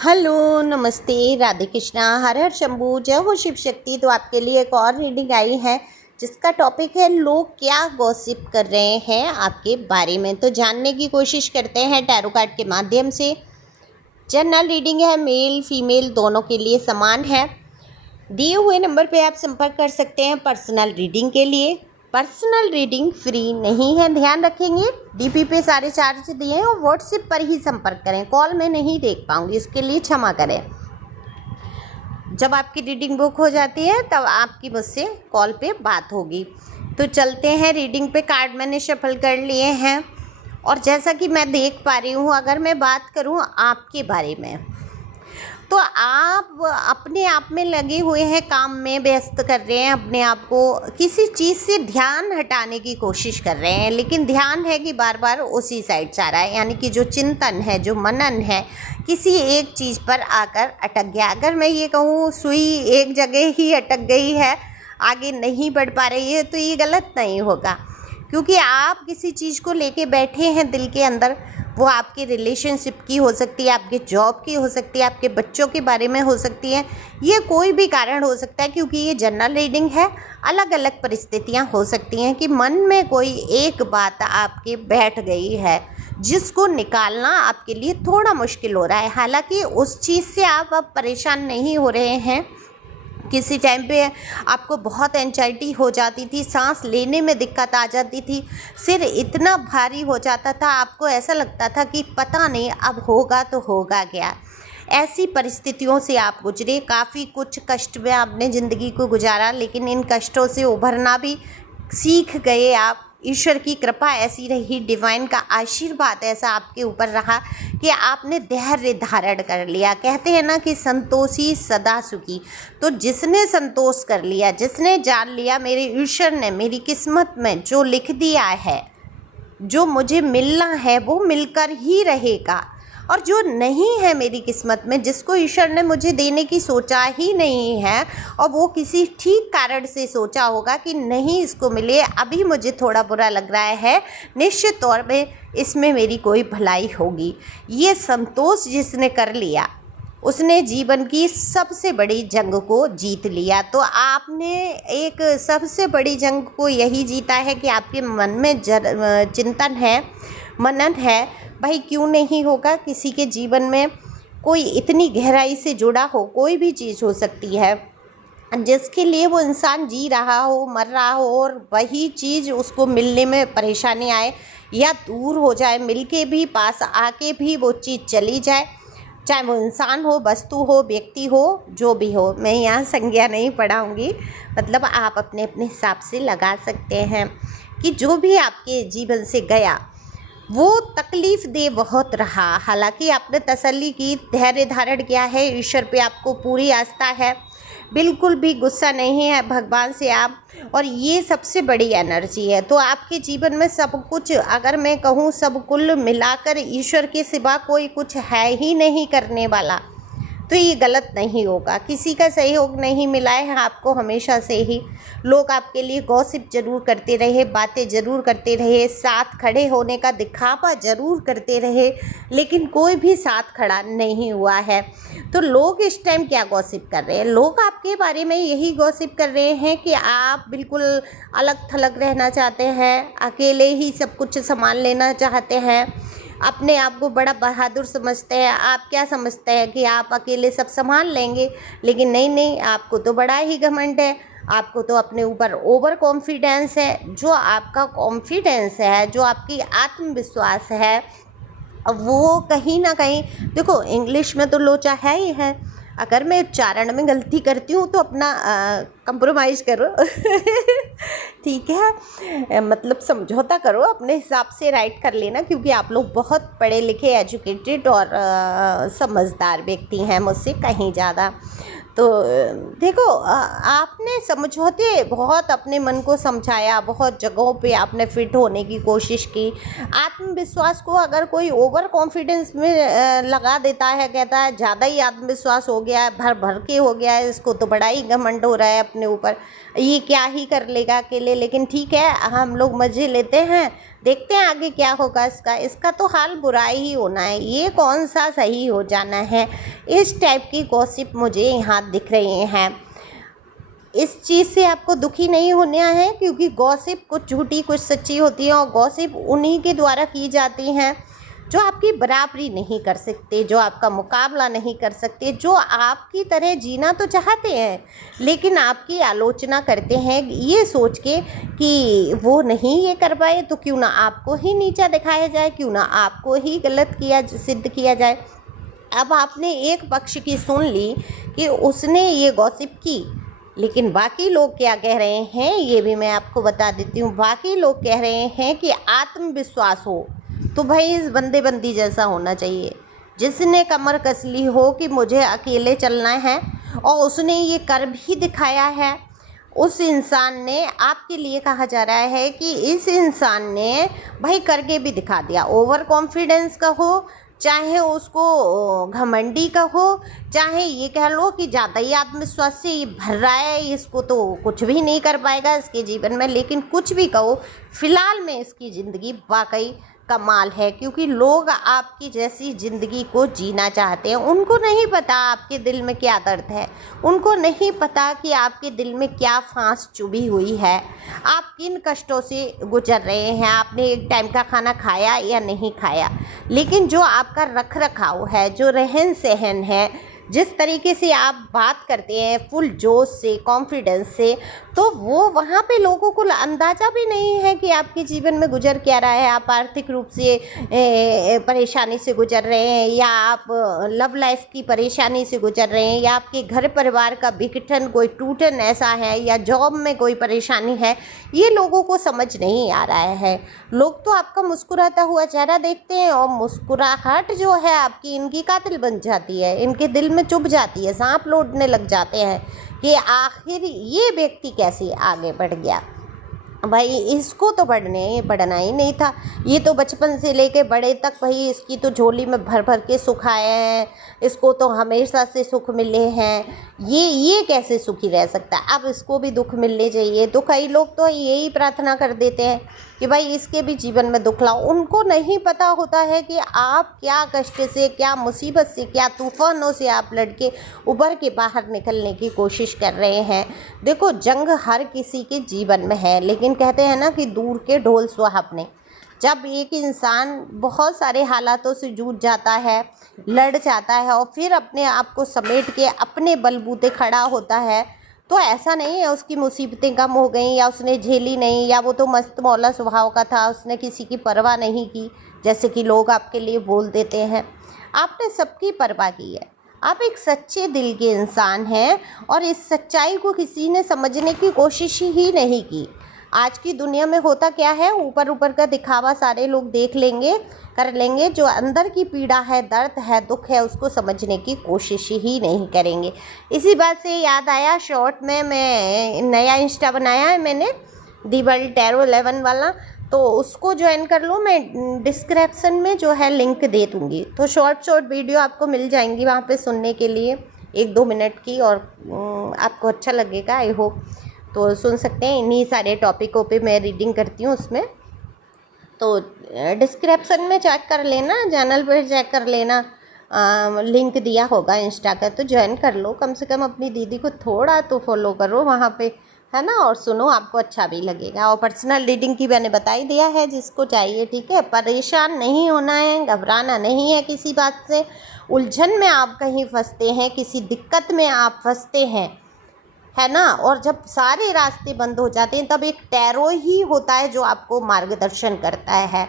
Hello, नमस्ते, राधे कृष्णा, हर हर शंभू, जय हो शिव शक्ति। तो आपके लिए एक और रीडिंग आई है जिसका टॉपिक है लोग क्या गॉसिप कर रहे हैं आपके बारे में। तो जानने की कोशिश करते हैं टैरो कार्ड के माध्यम से। जनरल रीडिंग है, मेल फीमेल दोनों के लिए समान है। दिए हुए नंबर पे आप संपर्क कर सकते हैं पर्सनल रीडिंग के लिए। पर्सनल रीडिंग फ्री नहीं है, ध्यान रखेंगे। डीपी पे सारे चार्ज दिए हैं और व्हाट्सएप पर ही संपर्क करें। कॉल में नहीं देख पाऊंगी, इसके लिए क्षमा करें। जब आपकी रीडिंग बुक हो जाती है तब आपकी मुझसे कॉल पे बात होगी। तो चलते हैं रीडिंग पे। कार्ड मैंने शफल कर लिए हैं और जैसा कि मैं देख पा रही हूँ, अगर मैं बात करूँ आपके बारे में, तो आप अपने आप में लगे हुए हैं, काम में व्यस्त कर रहे हैं अपने आप को, किसी चीज़ से ध्यान हटाने की कोशिश कर रहे हैं, लेकिन ध्यान है कि बार बार उसी साइड जा रहा है। यानी कि जो चिंतन है, जो मनन है, किसी एक चीज़ पर आकर अटक गया। अगर मैं ये कहूँ सुई एक जगह ही अटक गई है, आगे नहीं बढ़ पा रही है, तो ये गलत नहीं होगा, क्योंकि आप किसी चीज़ को लेके बैठे हैं दिल के अंदर। वो आपकी रिलेशनशिप की हो सकती है, आपके जॉब की हो सकती है, आपके बच्चों के बारे में हो सकती है, ये कोई भी कारण हो सकता है। क्योंकि ये जनरल रीडिंग है, अलग अलग परिस्थितियां हो सकती हैं कि मन में कोई एक बात आपके बैठ गई है जिसको निकालना आपके लिए थोड़ा मुश्किल हो रहा है। हालांकि उस चीज़ से आप अब परेशान नहीं हो रहे हैं। किसी टाइम पे आपको बहुत एंजाइटी हो जाती थी, सांस लेने में दिक्कत आ जाती थी, सिर इतना भारी हो जाता था, आपको ऐसा लगता था कि पता नहीं अब होगा तो होगा क्या। ऐसी परिस्थितियों से आप गुजरे, काफ़ी कुछ कष्ट में आपने ज़िंदगी को गुजारा, लेकिन इन कष्टों से उभरना भी सीख गए आप। ईश्वर की कृपा ऐसी रही, डिवाइन का आशीर्वाद ऐसा आपके ऊपर रहा कि आपने धैर्य धारण कर लिया। कहते हैं ना कि संतोषी सदा सुखी। तो जिसने संतोष कर लिया, जिसने जान लिया मेरे ईश्वर ने मेरी किस्मत में जो लिख दिया है, जो मुझे मिलना है वो मिलकर ही रहेगा, और जो नहीं है मेरी किस्मत में, जिसको ईश्वर ने मुझे देने की सोचा ही नहीं है, और वो किसी ठीक कारण से सोचा होगा कि नहीं इसको मिले, अभी मुझे थोड़ा बुरा लग रहा है, निश्चित तौर पे इसमें मेरी कोई भलाई होगी। ये संतोष जिसने कर लिया उसने जीवन की सबसे बड़ी जंग को जीत लिया। तो आपने एक सबसे बड़ी जंग को यही जीता है कि आपके मन में चिंतन है, मनन है। भाई क्यों नहीं होगा, किसी के जीवन में कोई इतनी गहराई से जुड़ा हो, कोई भी चीज़ हो सकती है जिसके लिए वो इंसान जी रहा हो, मर रहा हो, और वही चीज़ उसको मिलने में परेशानी आए या दूर हो जाए, मिलके भी, पास आके भी वो चीज़ चली जाए। चाहे वो इंसान हो, वस्तु हो, व्यक्ति हो, जो भी हो, मैं यहाँ संज्ञा नहीं पढ़ाऊँगी। मतलब आप अपने अपने हिसाब से लगा सकते हैं कि जो भी आपके जीवन से गया वो तकलीफ़ दे बहुत रहा। हालांकि आपने तसल्ली की, धैर्य धारण किया है, ईश्वर पे आपको पूरी आस्था है, बिल्कुल भी गुस्सा नहीं है भगवान से आप, और ये सबसे बड़ी एनर्जी है। तो आपके जीवन में सब कुछ, अगर मैं कहूँ सब कुल मिलाकर ईश्वर के सिवा कोई कुछ है ही नहीं करने वाला, तो ये गलत नहीं होगा। किसी का सहयोग नहीं मिला है आपको हमेशा से ही। लोग आपके लिए गॉसिप जरूर करते रहे, बातें ज़रूर करते रहे, साथ खड़े होने का दिखावा ज़रूर करते रहे, लेकिन कोई भी साथ खड़ा नहीं हुआ है। तो लोग इस टाइम क्या गॉसिप कर रहे हैं? लोग आपके बारे में यही गॉसिप कर रहे हैं कि आप बिल्कुल अलग थलग रहना चाहते हैं, अकेले ही सब कुछ संभाल लेना चाहते हैं, अपने आप को बड़ा बहादुर समझते हैं। आप क्या समझते हैं कि आप अकेले सब संभाल लेंगे, लेकिन नहीं, आपको तो बड़ा ही घमंड है, आपको तो अपने ऊपर ओवर कॉन्फिडेंस है। जो आपका कॉन्फिडेंस है, जो आपकी आत्मविश्वास है, वो कहीं ना कहीं, देखो इंग्लिश में तो लोचा है ही है। अगर मैं उच्चारण में गलती करती हूँ तो अपना कंप्रोमाइज़ करो ठीक है, मतलब समझौता करो, अपने हिसाब से राइट कर लेना, क्योंकि आप लोग बहुत पढ़े लिखे, एजुकेटेड और समझदार व्यक्ति हैं, मुझसे कहीं ज़्यादा। तो देखो, आपने समझौते बहुत अपने मन को समझाया, बहुत जगहों पे आपने फिट होने की कोशिश की। आत्मविश्वास को अगर कोई ओवर कॉन्फिडेंस में लगा देता है, कहता है ज़्यादा ही आत्मविश्वास हो गया है, भर भर के हो गया है, इसको तो बड़ा ही घमंड हो रहा है अपने अपने ऊपर, ये क्या ही कर लेगा अकेले, लेकिन ठीक है हम लोग मज़े लेते हैं, देखते हैं आगे क्या होगा इसका तो हाल बुरा ही होना है, ये कौन सा सही हो जाना है। इस टाइप की गॉसिप मुझे यहाँ दिख रही हैं। इस चीज़ से आपको दुखी नहीं होना है, क्योंकि गॉसिप कुछ झूठी कुछ सच्ची होती है, और गॉसिप उन्हीं के द्वारा की जाती हैं जो आपकी बराबरी नहीं कर सकते, जो आपका मुकाबला नहीं कर सकते, जो आपकी तरह जीना तो चाहते हैं लेकिन आपकी आलोचना करते हैं ये सोच के कि वो नहीं ये कर पाए तो क्यों ना आपको ही नीचा दिखाया जाए, क्यों ना आपको ही गलत सिद्ध किया जाए। अब आपने एक पक्ष की सुन ली कि उसने ये गॉसिप की, लेकिन बाकी लोग क्या कह रहे हैं ये भी मैं आपको बता देती हूँ। बाकी लोग कह रहे हैं कि आत्मविश्वास हो तो भाई इस बंदी जैसा होना चाहिए, जिसने कमर कस ली हो कि मुझे अकेले चलना है, और उसने ये कर भी दिखाया है। उस इंसान ने, आपके लिए कहा जा रहा है कि इस इंसान ने भाई करके भी दिखा दिया। ओवर कॉन्फिडेंस का हो, चाहे उसको घमंडी का हो, चाहे ये कह लो कि ज़्यादा ही आत्मविश्वास से ये भर रहा है, इसको तो कुछ भी नहीं कर पाएगा इसके जीवन में। लेकिन कुछ भी कहो, फ़िलहाल में इसकी ज़िंदगी वाकई कमाल है, क्योंकि लोग आपकी जैसी ज़िंदगी को जीना चाहते हैं। उनको नहीं पता आपके दिल में क्या दर्द है, उनको नहीं पता कि आपके दिल में क्या फांस चुभी हुई है, आप किन कष्टों से गुजर रहे हैं, आपने एक टाइम का खाना खाया या नहीं खाया। लेकिन जो आपका रख रखाव है, जो रहन सहन है, जिस तरीके से आप बात करते हैं फुल जोश से, कॉन्फिडेंस से, तो वो वहाँ पे लोगों को अंदाज़ा भी नहीं है कि आपके जीवन में गुजर क्या रहा है। आप आर्थिक रूप से परेशानी से गुजर रहे हैं, या आप लव लाइफ की परेशानी से गुजर रहे हैं, या आपके घर परिवार का विघटन, कोई टूटन ऐसा है, या जॉब में कोई परेशानी है, ये लोगों को समझ नहीं आ रहा है। लोग तो आपका मुस्कुराता हुआ चेहरा देखते हैं, और मुस्कुराहट जो है आपकी इनकी कातिल बन जाती है, इनके दिल में चुभ जाती है, सांप लौटने लग जाते हैं कि आखिर ये व्यक्ति कैसे आगे बढ़ गया। भाई इसको तो पढ़ना ही नहीं था, ये तो बचपन से लेके बड़े तक भाई इसकी तो झोली में भर भर के सुख आए हैं, इसको तो हमेशा से सुख मिले हैं, ये कैसे सुखी रह सकता है, अब इसको भी दुख मिलने चाहिए। तो कई लोग तो यही प्रार्थना कर देते हैं कि भाई इसके भी जीवन में दुख लाओ। उनको नहीं पता होता है कि आप क्या कष्ट से, क्या मुसीबत से, क्या तूफानों से आप लड़के उभर के बाहर निकलने की कोशिश कर रहे हैं। देखो, जंग हर किसी के जीवन में है, लेकिन कहते हैं ना कि दूर के ढोल सुहावने। जब एक इंसान बहुत सारे हालातों से जूझ जाता है, लड़ जाता है, और फिर अपने आप को समेट के अपने बलबूते खड़ा होता है, तो ऐसा नहीं है उसकी मुसीबतें कम हो गई, या उसने झेली नहीं, या वो तो मस्त मौला स्वभाव का था, उसने किसी की परवाह नहीं की, जैसे कि लोग आपके लिए बोल देते हैं। आपने सबकी परवाह की है, आप एक सच्चे दिल के इंसान हैं, और इस सच्चाई को किसी ने समझने की कोशिश ही नहीं की। आज की दुनिया में होता क्या है, ऊपर ऊपर का दिखावा सारे लोग देख लेंगे, कर लेंगे, जो अंदर की पीड़ा है, दर्द है, दुख है, उसको समझने की कोशिश ही नहीं करेंगे। इसी बात से याद आया, शॉर्ट में मैं नया इंस्टा बनाया है मैंने, दी वर्ल्ड टैरो 11 वाला, तो उसको ज्वाइन कर लो। मैं डिस्क्रिप्शन में जो है लिंक दे दूँगी, तो शॉर्ट वीडियो आपको मिल जाएंगी वहाँ पे सुनने के लिए, 1-2 मिनट की, और आपको अच्छा लगेगा, आई होप। तो सुन सकते हैं, इन्हीं सारे टॉपिकों पे मैं रीडिंग करती हूँ उसमें। तो डिस्क्रिप्शन में चेक कर लेना, चैनल पर चेक कर लेना, लिंक दिया होगा इंस्टा का, तो ज्वाइन कर लो। कम से कम अपनी दीदी को थोड़ा तो फॉलो करो वहाँ पे, है ना, और सुनो, आपको अच्छा भी लगेगा। और पर्सनल रीडिंग की मैंने बता ही दिया है, जिसको चाहिए, ठीक है। परेशान नहीं होना है, घबराना नहीं है किसी बात से। उलझन में आप कहीं फंसते हैं, किसी दिक्कत में आप फंसते हैं, है ना, और जब सारे रास्ते बंद हो जाते हैं, तब एक टैरो ही होता है जो आपको मार्गदर्शन करता है।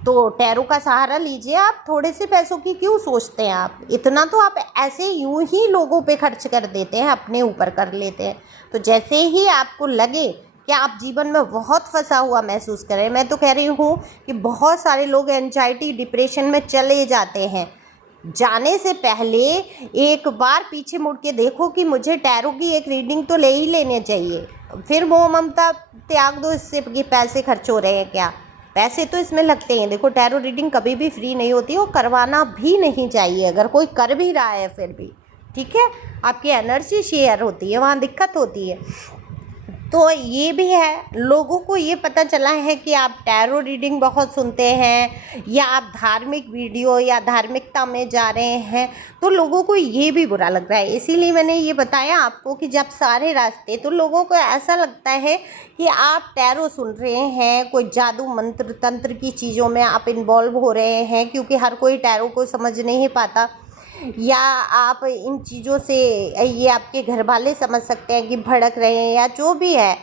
तो टैरो का सहारा लीजिए आप। थोड़े से पैसों की क्यों सोचते हैं आप, इतना तो आप ऐसे यूं ही लोगों पे खर्च कर देते हैं, अपने ऊपर कर लेते हैं। तो जैसे ही आपको लगे कि आप जीवन में बहुत फंसा हुआ महसूस करें, मैं तो कह रही हूँ कि बहुत सारे लोग एंजाइटी, डिप्रेशन में चले जाते हैं, जाने से पहले एक बार पीछे मुड़ के देखो कि मुझे टैरो की एक रीडिंग तो ले ही लेनी चाहिए। फिर मोह ममता त्याग दो इससे कि पैसे खर्च हो रहे हैं, क्या पैसे तो इसमें लगते हैं। देखो, टैरो रीडिंग कभी भी फ्री नहीं होती, और करवाना भी नहीं चाहिए अगर कोई कर भी रहा है फिर भी, ठीक है, आपकी एनर्जी शेयर होती है, वहाँ दिक्कत होती है। तो ये भी है, लोगों को ये पता चला है कि आप टैरो रीडिंग बहुत सुनते हैं या आप धार्मिक वीडियो या धार्मिकता में जा रहे हैं, तो लोगों को ये भी बुरा लग रहा है। इसीलिए मैंने ये बताया आपको कि जब सारे रास्ते, तो लोगों को ऐसा लगता है कि आप टैरो सुन रहे हैं, कोई जादू मंत्र तंत्र की चीज़ों में आप इन्वॉल्व हो रहे हैं, क्योंकि हर कोई टैरो को समझ नहीं पाता, या आप इन चीज़ों से, ये आपके घर वाले समझ सकते हैं कि भड़क रहे हैं या जो भी है।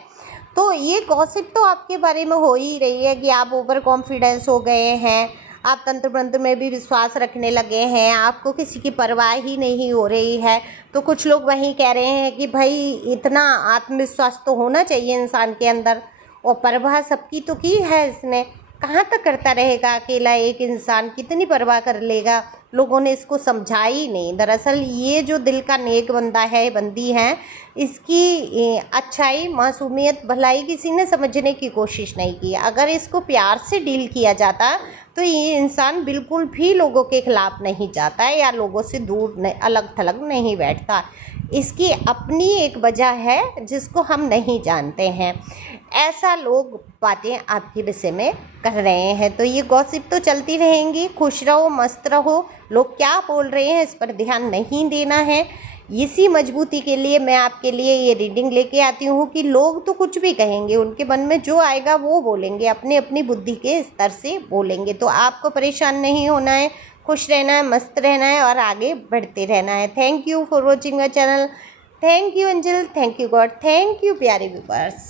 तो ये गॉसिप तो आपके बारे में हो ही रही है कि आप ओवर कॉन्फिडेंस हो गए हैं, आप तंत्र मंत्र में भी विश्वास रखने लगे हैं, आपको किसी की परवाह ही नहीं हो रही है। तो कुछ लोग वहीं कह रहे हैं कि भाई इतना आत्मविश्वास तो होना चाहिए इंसान के अंदर, और परवाह सबकी तो की है इसने, कहाँ तक करता रहेगा अकेला एक इंसान, कितनी परवाह कर लेगा। लोगों ने इसको समझा ही नहीं। दरअसल ये जो दिल का नेक बंदा है, बंदी है, इसकी अच्छाई, मासूमियत, भलाई किसी ने समझने की कोशिश नहीं की। अगर इसको प्यार से डील किया जाता तो ये इंसान बिल्कुल भी लोगों के खिलाफ नहीं जाता है या लोगों से दूर अलग थलग नहीं बैठता। इसकी अपनी एक वजह है जिसको हम नहीं जानते हैं। ऐसा लोग बातें आपके विषय में कर रहे हैं, तो ये गॉसिप तो चलती रहेंगी। खुश रहो, मस्त रहो, लोग क्या बोल रहे हैं इस पर ध्यान नहीं देना है। इसी मजबूती के लिए मैं आपके लिए ये रीडिंग लेके आती हूँ कि लोग तो कुछ भी कहेंगे, उनके मन में जो आएगा वो बोलेंगे, अपनी अपनी बुद्धि के स्तर से बोलेंगे। तो आपको परेशान नहीं होना है, खुश रहना है, मस्त रहना है और आगे बढ़ते रहना है। Thank you for watching my channel. Thank you Anjal, thank you God, thank you प्यारे व्यूअर्स।